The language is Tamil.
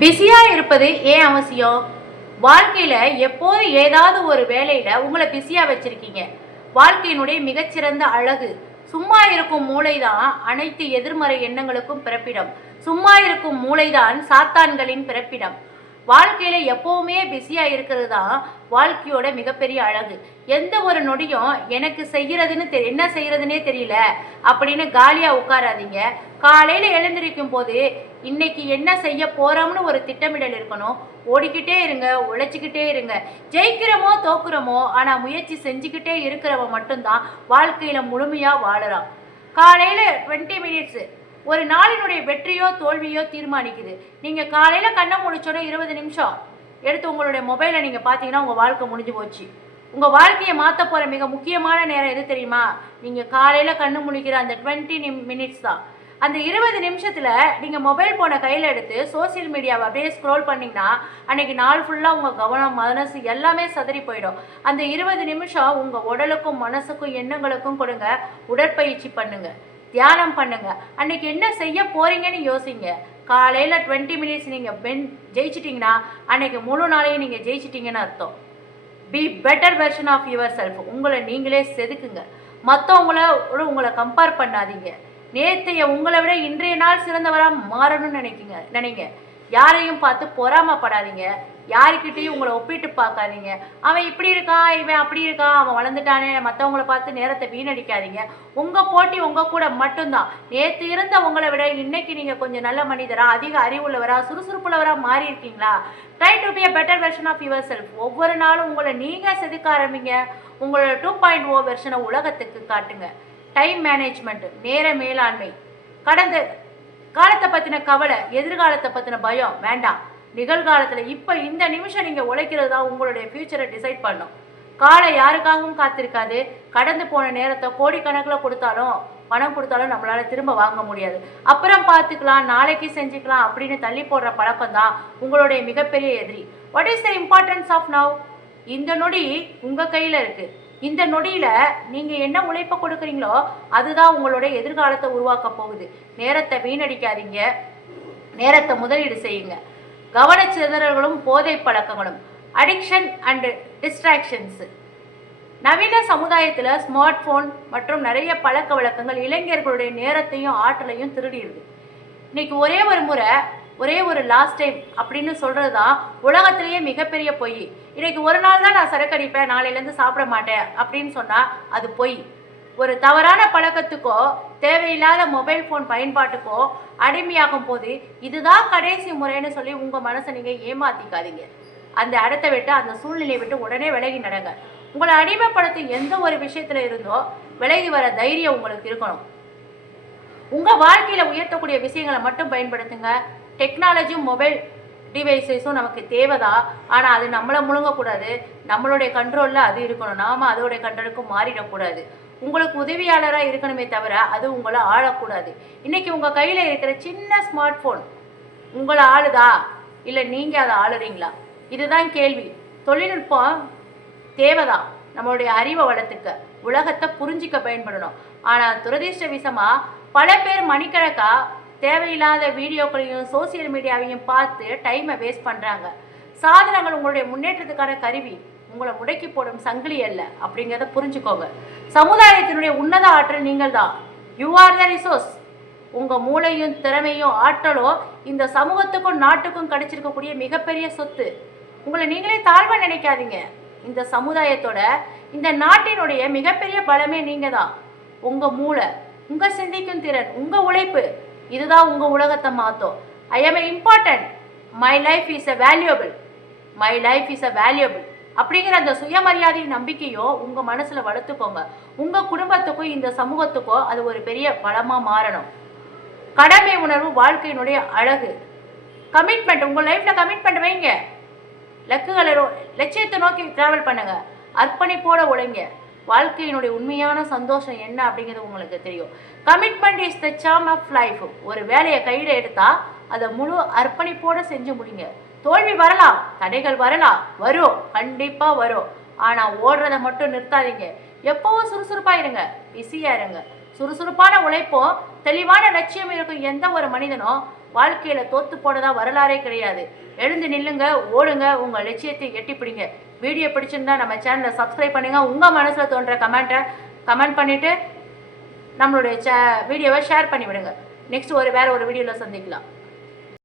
பிஸியாக இருப்பது ஏன் அவசியம்? வாழ்க்கையில் எப்போது ஏதாவது ஒரு வேலையில் உங்களை பிஸியாக வச்சுருக்கீங்க. வாழ்க்கையினுடைய மிகச்சிறந்த அழகு சும்மா இருக்கும் மூளைதான் அனைத்து எதிர்மறை எண்ணங்களுக்கும் பிறப்பிடம். சும்மா இருக்கும் மூளைதான் சாத்தான்களின் பிறப்பிடம். வாழ்க்கையில் எப்போவுமே பிஸியாக இருக்கிறது தான் வாழ்க்கையோட மிகப்பெரிய அழகு. எந்த ஒரு நொடியும் எனக்கு செய்கிறதுன்னு என்ன செய்கிறதுனே தெரியல அப்படின்னு காலியாக உட்காராதீங்க. காலையில் எழுந்திருக்கும் போது இன்னைக்கு என்ன செய்ய போகிறோம்னு ஒரு திட்டமிடல் இருக்கணும். ஓடிக்கிட்டே இருங்க, உழைச்சிக்கிட்டே இருங்க. ஜெயிக்கிறோமோ தோக்குறோமோ, ஆனால் முயற்சி செஞ்சுக்கிட்டே இருக்கிறவன் மட்டும்தான் வாழ்க்கையில் முழுமையாக வாழலாம். காலையில் 20 மினிட்ஸு ஒரு நாளினுடைய வெற்றியோ தோல்வியோ தீர்மானிக்குது. நீங்கள் காலையில் கண்ணை முடிச்சோன்னே 20 நிமிஷம் எடுத்து உங்களுடைய மொபைலை நீங்கள் பார்த்தீங்கன்னா உங்கள் வாழ்க்கை முடிஞ்சு போச்சு. உங்கள் வாழ்க்கையை மாற்ற போகிற மிக முக்கியமான நேரம் எது தெரியுமா? நீங்கள் காலையில் கண்ணு முழிக்கிற அந்த 20 மினிட்ஸ் தான். அந்த 20 நிமிஷத்தில் நீங்கள் மொபைல் ஃபோனை கையில் எடுத்து சோசியல் மீடியாவை அப்படியே ஸ்க்ரோல் பண்ணிங்கன்னா அன்றைக்கி நாள் ஃபுல்லாக உங்கள் கவனம் மனசு எல்லாமே சதறி போயிடும். அந்த 20 நிமிஷம் உங்கள் உடலுக்கும் மனசுக்கும் எண்ணங்களுக்கும் கொடுங்க. உடற்பயிற்சி பண்ணுங்கள், தியானம் பண்ணுங்க. அன்னைக்கு என்ன செய்ய போறீங்கன்னு யோசிங்க. காலையில் 20 மினிட்ஸ் நீங்கள் ஜெயிச்சிட்டிங்கன்னா அன்னைக்கு முழு நாளையும் நீங்கள் ஜெயிச்சிட்டிங்கன்னு அர்த்தம். Be better version of yourself. உங்களை நீங்களே செதுக்குங்க. மற்றவங்களோட உங்களை கம்பேர் பண்ணாதீங்க. நேற்றைய உங்களை விட இன்றைய நாள் சிறந்தவராக மாறணும்னு நினைங்க. யாரையும் பார்த்து பொறாமப்படாதீங்க. யாருக்கிட்டையும் உங்களை ஒப்பிட்டு பார்க்காதீங்க. அவன் இப்படி இருக்கான், இவன் அப்படி இருக்கான், அவன் வளர்ந்துட்டானே, மற்றவங்களை பார்த்து நேரத்தை வீணடிக்காதீங்க. உங்கள் போட்டி உங்கள் கூட மட்டும்தான். நேற்று இருந்த உங்களை விட இன்னைக்கு நீங்கள் கொஞ்சம் நல்ல மனிதரா, அதிக அறிவுள்ளவரா, சுறுசுறுப்புள்ளவராக மாறி இருக்கீங்களா? Try to be a better version of yourself. ஒவ்வொரு நாளும் உங்களை நீங்கள் செதுக்க ஆரம்பிங்க. உங்களோட 2.0 வெர்ஷனை உலகத்துக்கு காட்டுங்க. டைம் மேனேஜ்மெண்ட், நேர மேலாண்மை. கடந்த காலத்தை பற்றின கவலை, எதிர்காலத்தை பற்றின பயம் வேண்டாம். நிகழ்காலத்தில் இப்போ இந்த நிமிஷம் நீங்கள் உழைக்கிறது தான் உங்களுடைய ஃப்யூச்சரை டிசைட் பண்ணும். காலை யாருக்காகவும் காத்திருக்காது. கடந்து போன நேரத்தை கோடிக்கணக்கில் பணம் கொடுத்தாலும் நம்மளால் திரும்ப வாங்க முடியாது. அப்புறம் பார்த்துக்கலாம், நாளைக்கு செஞ்சுக்கலாம் அப்படின்னு தள்ளி போடுற பழக்கம் தான் உங்களுடைய மிகப்பெரிய எதிரி. What is the importance of now? இந்த நொடி உங்கள் கையில் இருக்குது. இந்த நொடியில் நீங்கள் என்ன உழைப்பை கொடுக்குறீங்களோ அதுதான் உங்களுடைய எதிர்காலத்தை உருவாக்க போகுது. நேரத்தை வீணடிக்காதீங்க, நேரத்தை முதலீடு செய்யுங்க. கவனச்சிதறல்களும் போதை பழக்கங்களும், அடிக்ஷன் அண்டு டிஸ்ட்ராக்ஷன்ஸு. நவீன சமுதாயத்தில் ஸ்மார்ட் ஃபோன் மற்றும் நிறைய பழக்க வழக்கங்கள் இளைஞர்களுடைய நேரத்தையும் ஆற்றலையும் திருடிடுது. இன்னைக்கு ஒரே ஒரு முறை, ஒரே ஒரு லாஸ்ட் டைம் அப்படின்னு சொல்கிறது தான் உலகத்திலேயே மிகப்பெரிய பொய். இன்றைக்கி ஒரு நாள் தான் நான் சரக்கு அடிப்பேன், நாளையிலேருந்து சாப்பிட மாட்டேன் அப்படின்னு சொன்னால் அது பொய். ஒரு தவறான பழக்கத்துக்கோ தேவையில்லாத மொபைல் ஃபோன் பயன்பாட்டுக்கோ அடிமையாகும் போது இதுதான் கடைசி முறைன்னு சொல்லி உங்கள் மனசை நீங்கள் ஏமாற்றிக்காதீங்க. அந்த இடத்த விட்டு, அந்த சூழ்நிலையை விட்டு உடனே விலகி நடங்க. உங்களை அடிமைப்படுத்தும் எந்த ஒரு விஷயத்தில் இருந்தோ விலகி வர தைரியம் உங்களுக்கு இருக்கணும். உங்கள் வாழ்க்கையில் உயர்த்தக்கூடிய விஷயங்களை மட்டும் பயன்படுத்துங்க. டெக்னாலஜியும் மொபைல் டிவைஸஸும் நமக்கு தேவைதான், ஆனால் அது நம்மளை முழுங்கக்கூடாது. நம்மளுடைய கண்ட்ரோலில் அது இருக்கணும். நாம் அதோடைய கண்ட்ரோலுக்கும் மாறிடக்கூடாது. உங்களுக்கு உதவியாளராக இருக்கணுமே தவிர அது உங்களை ஆளக்கூடாது. இன்றைக்கி உங்கள் கையில் இருக்கிற சின்ன ஸ்மார்ட் ஃபோன் உங்களை ஆளுதா, இல்லை நீங்கள் அதை ஆளுறீங்களா? இதுதான் கேள்வி. தொழில்நுட்பம் தேவைதான், நம்மளுடைய அறிவை வளர்த்துக்க, உலகத்தை புரிஞ்சிக்க பயன்படணும். ஆனால் துரதிர்ஷ்டவசமாக பல பேர் மணிக்கணக்காக தேவையில்லாத வீடியோக்களையும் சோசியல் மீடியாவையும் பார்த்து டைமை வேஸ்ட் பண்ணுறாங்க. சாதனங்கள் உங்களுடைய முன்னேற்றத்துக்கான கருவி, உங்களை முடக்கி போடும் சங்கிலி அல்ல அப்படிங்கிறத புரிஞ்சுக்கோங்க. சமுதாயத்தினுடைய உன்னத ஆற்றல் நீங்கள் தான். You are the resource. உங்கள் மூளையும் திறமையும் ஆற்றலும் இந்த சமூகத்துக்கும் நாட்டுக்கும் கிடைச்சிருக்கக்கூடிய மிகப்பெரிய சொத்து. உங்களை நீங்களே தாழ்வாக நினைக்காதீங்க. இந்த சமுதாயத்தோட, இந்த நாட்டினுடைய மிகப்பெரிய பலமே நீங்கள் தான். உங்கள் மூளை, உங்கள் சிந்திக்கும் திறன், உங்கள் உழைப்பு, இதுதான் உங்கள் உலகத்தை மாற்றும். I am important, my life is a valuable, my life is a valuable அப்படிங்கிற அந்த சுயமரியாதையும் நம்பிக்கையும் உங்கள் மனசில் வளர்த்துக்கோங்க. உங்கள் குடும்பத்துக்கும் இந்த சமூகத்துக்கோ அது ஒரு பெரிய பலமாக மாறணும். கடமை உணர்வு வாழ்க்கையினுடைய அழகு. கமிட்மெண்ட், உங்கள் லைஃப்பில் கமிட்மெண்ட் வைங்க. லட்சியத்தை நோக்கி ட்ராவல் பண்ணுங்கள். அர்ப்பணிப்போட உழைங்க. வாழ்க்கையினுடைய உண்மையான சந்தோஷம் என்ன அப்படிங்கிறது உங்களுக்கு தெரியும். Commitment is the charm of life. ஒரு வேலையை கையில் எடுத்தால் அதை முழு அர்ப்பணிப்போடு செஞ்சு முடிங்க. தோல்வி வரலாம், தடைகள் வரலாம், வரும், கண்டிப்பாக வரும். ஆனால் ஓடுறதை மட்டும் நிறுத்தாதீங்க. எப்போவும் சுறுசுறுப்பாக இருங்க, பிஸியாக இருங்க. சுறுசுறுப்பான உழைப்போ தெளிவான லட்சியம் இருக்கும் எந்த ஒரு மனிதனும் வாழ்க்கையில் தோற்று போனதா வரலாறே கிடையாது. எழுந்து நில்லுங்க, ஓடுங்க, உங்கள் லட்சியத்தை எட்டி பிடிங்க. வீடியோ பிடிச்சிருந்தா நம்ம சேனலை சப்ஸ்கிரைப் பண்ணுங்கள். உங்கள் மனசில் தோன்ற கமெண்ட் பண்ணிவிட்டு நம்மளுடைய வீடியோவை ஷேர் பண்ணிவிடுங்க. நெக்ஸ்ட் வேறு ஒரு வீடியோவில் சந்திக்கலாம்.